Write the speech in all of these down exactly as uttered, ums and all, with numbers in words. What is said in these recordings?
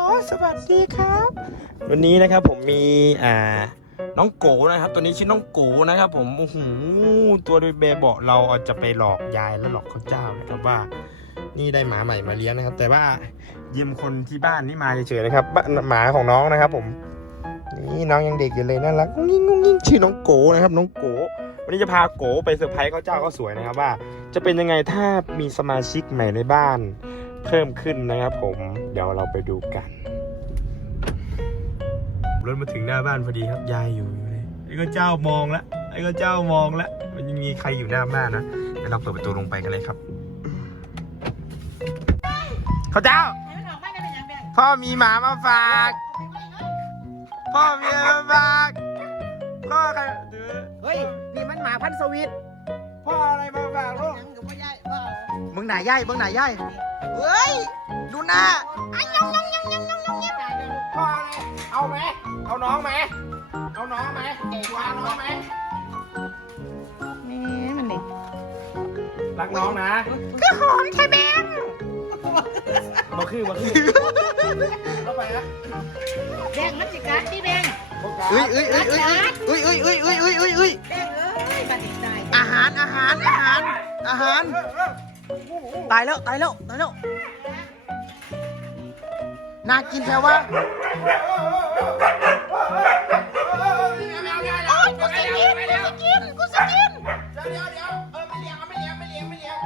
สวัสดีครับวันนี้นะครับผมมีอ่าน้องโกนะครับตัวนี้ชื่อน้องโกนะครับผมโอ้โหตัวโดยเบเบาะเราอาจจะไปหลอกยายและหลอกเขาเจ้านะครับว่านี่ได้หมาใหม่มาเลี้ยงนะครับ แต่ว่าเยี่ยมคนที่บ้านนี่มาเฉยๆนะครับหมาของน้องนะครับผมนี่น้องยังเด็กอยู่เลยน่ารักงุ้งงิ้งงุ้งงิ้งชื่อน้องโกนะครับน้องโกวันนี้จะพาโกไปเซอร์ไพรส์เขาเจ้าก็สวยนะครับว่าจะเป็นยังไงถ้ามีสมาชิกใหม่ในบ้านเพิ่มขึ้นนะครับผมเดี๋ยวเราไปดูกันรถมาถึงหน้าบ้านพอดีครับยายอยู่เลยไอ้ก็เจ้ามองละไอ้ก็เจ้ามองละมันยังมีใครอยู่หน้าบ้านนะเดี๋ยวเราเปิดประตูลงไปกันเลยครับเขาเจ้าพ่อมีหมามาฝากพ่อมีหมามาฝากพ่อใครเฮ้ยนี่มันหมาพันธุ์สวิตพ่ออะไรมาฝากลูกมึงหนาย่ายมึงหนาย่ายเฮ้ยดูหน้าอ้ยงงงงงงงงงพ่ออะไรเอาไหมเอาน้องไหมเอาน้องไหมเก่งกว่าน้องไหมนี่มันดิรักน้องนะคือหอมแค่แบงมาคือมาคือเข้าไปนะแบงมันสิการที่แบงเอ้ยเอ้ยเอ้ยเอ้ยเอ้ยเอ้ยเอ้ยเอ้ยเอ้ยเอ้ยเอ้ยแบงเอ้ยบัดนี้ตายอาหารอาหารอาหารอาหารตายแล้วตายแล้วตายแล้วน่ากินแค่ว่ากูสิกินกูสิกินกูสิกินเดี๋ยวเดี๋ยวเดี๋ยวเออไม่เลี้ยงไม่เลี้ยงไม่เลี้ยงไม่เลี้ยง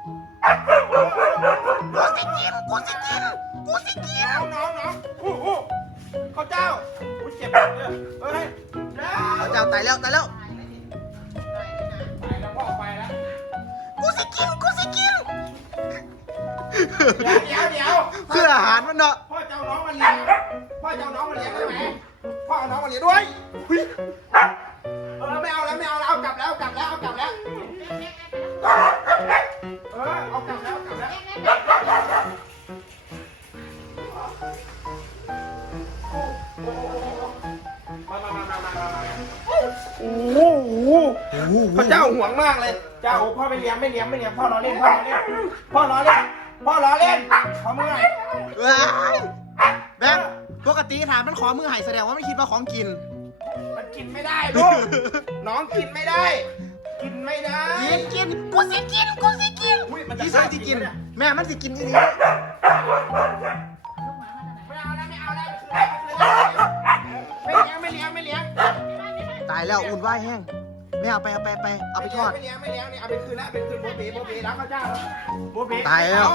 กูสิกินกูสิกินกูสิกินน้องน้องน้องโอ้โหข้าวเจ้ากูเจ็บเลยเฮ้ยข้าวเจ้าตายแล้วตายแล้วไปแล้วพ่อไปแล้วกูสิกินกูสิกินเดี๋ยวเดี๋ยวเดี๋ยวเพื่ออาหารมันเนาะพ่อเจ้าน้องมาเลี้ยงพ่อเจ้าน้องมาเลี้ยงได้ไหมพ่อเอาน้องมาเลี้ยงด้วยเออไม่เอาแล้วไม่เอาแล้วเอากลับแล้วกลับแล้วเอากลับแล้วเออเอากลับแล้วกลับแล้วมามามามามามาโอ้โหพระเจ้าห่วงมากเลยเจ้าพ่อไม่เลี้ยงไม่เลี้ยงไม่เลี้ยงพ่อล้อเล่นพ่อล้อเล่นพ่อล้อเล่นพ่อล้อเล่นขอมือหน่อยแบงค์ปกติถามมันขอมือหายแสดงว่าไม่คิดว่าของกินมันกินไม่ได้ลูกน้องกินไม่ได้กินไม่ได้กินกินกูสิกินกูสิกินพี่สาวสิกินแม่มันสิกินที่นี่ไม่เอาแล้วไม่เอาแล้วไม่เลี้ยงไม่เลี้ยงไม่เลี้ยงตายแล้วอุ่นว่ายแห้งไม่เอาไปเอาไปไปเอาไปทอดไม่เลี้ยงไม่เลี้ยงนี่เอาไปคืนแล้วไปคืนโบเบ้โบเบ้รักข้าเจ้าโบเบ้ตายแล้ว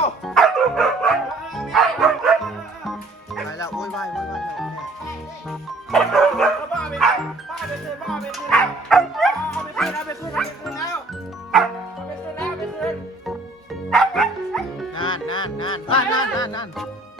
ตายแล้วโอ้ยว่ายโอ้ยว่ายป้าไปป้าไปคืนป้าไปคืนแล้วเอาไปคืนแล้วไปคืนแล้วไปคืนแล้วไปคืนแล้วไปคืนนั่นนั่นนั่นนั่นนั่นนั่นนั่น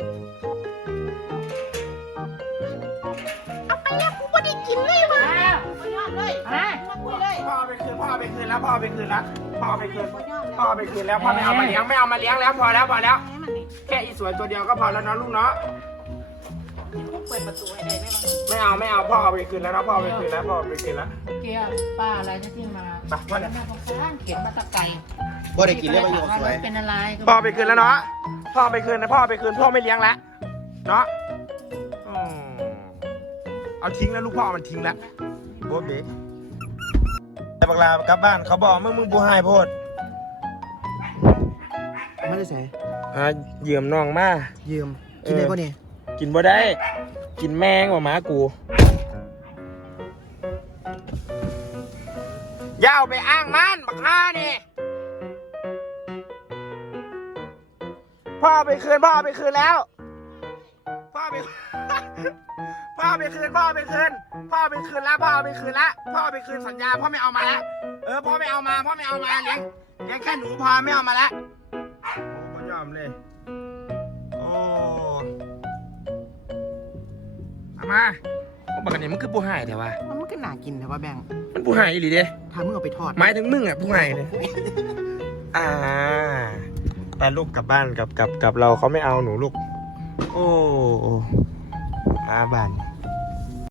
เอาไปแล้วกูไม่ได้กินเลยวะไม่ยอมเลยมาคุยเลยพ่อไปคืนพ่อไปคืนแล้วพ่อไปคืนแล้วพ่อไปคืนพ่อไปคืนแล้วพ่อไม่เอามาเลี้ยงไม่เอามาเลี้ยงแล้วพอแล้วพอแล้วแค่อีสวยตัวเดียวก็พอแล้วเนาะลูกเนาะเปิดประตูให้ได้ไหมไม่เอาไม่เอาพ่อเอาไปคืนแล้วนะพ่อไปคืนแล้วพ่อไปคืนแล้วเกียร์ป้าอะไรที่มาพ่อเนี่ยเขียนมาตะไก่พ่อได้กินเรียกว่าอยู่สวยเป็นอะไรพ่อไปคืนแล้วเนาะพ่อไปคืนนะพ่อไปคืนพ่อไม่เลี้ยงแล้วเนาะเอาทิ้งแล้วลูกพ่อมันทิ้งแล้วโบเบ้แต่บักลากลับบ้านเขาบอกมึงมึงบูไฮโพดไม่ได้ใส่อ่าเยี่ยมน้องมาเยี่ยมกินได้ป่ะเนี่ยกินบ่ได้กินแมงว่าหมากูย่าไปอ้างมันบักฮ่านี่พ่อไปคืนพ่อไปคืนแล้วพ่อไปพ่อไปคืนพ่อไปคืนพ่อไปคืนแล้วพ่อไปคืนแล้วพ่อไปคืนสัญญาพ่อไม่เอามาแล้วเออพ่อไม่เอามาพ่อไม่เอามาเลี้ยงเลี้ยงแค่หนูพอไม่เอามาแล้วโอ้ยอมเลยโอ้มาบอกกันเนี่ยมันคือปูไห่แต่ว่ามันก็น่ากินแต่ว่าแบงมันปูไห่อีหลีเด้ถ้ามึงเอาไปทอดหมายถึงมึงอ่ะปูไห่เลยอ่าไปลูกกลับบ้านกับกับกับเราเขาไม่เอาหนูลูกโอ้มาบ้าน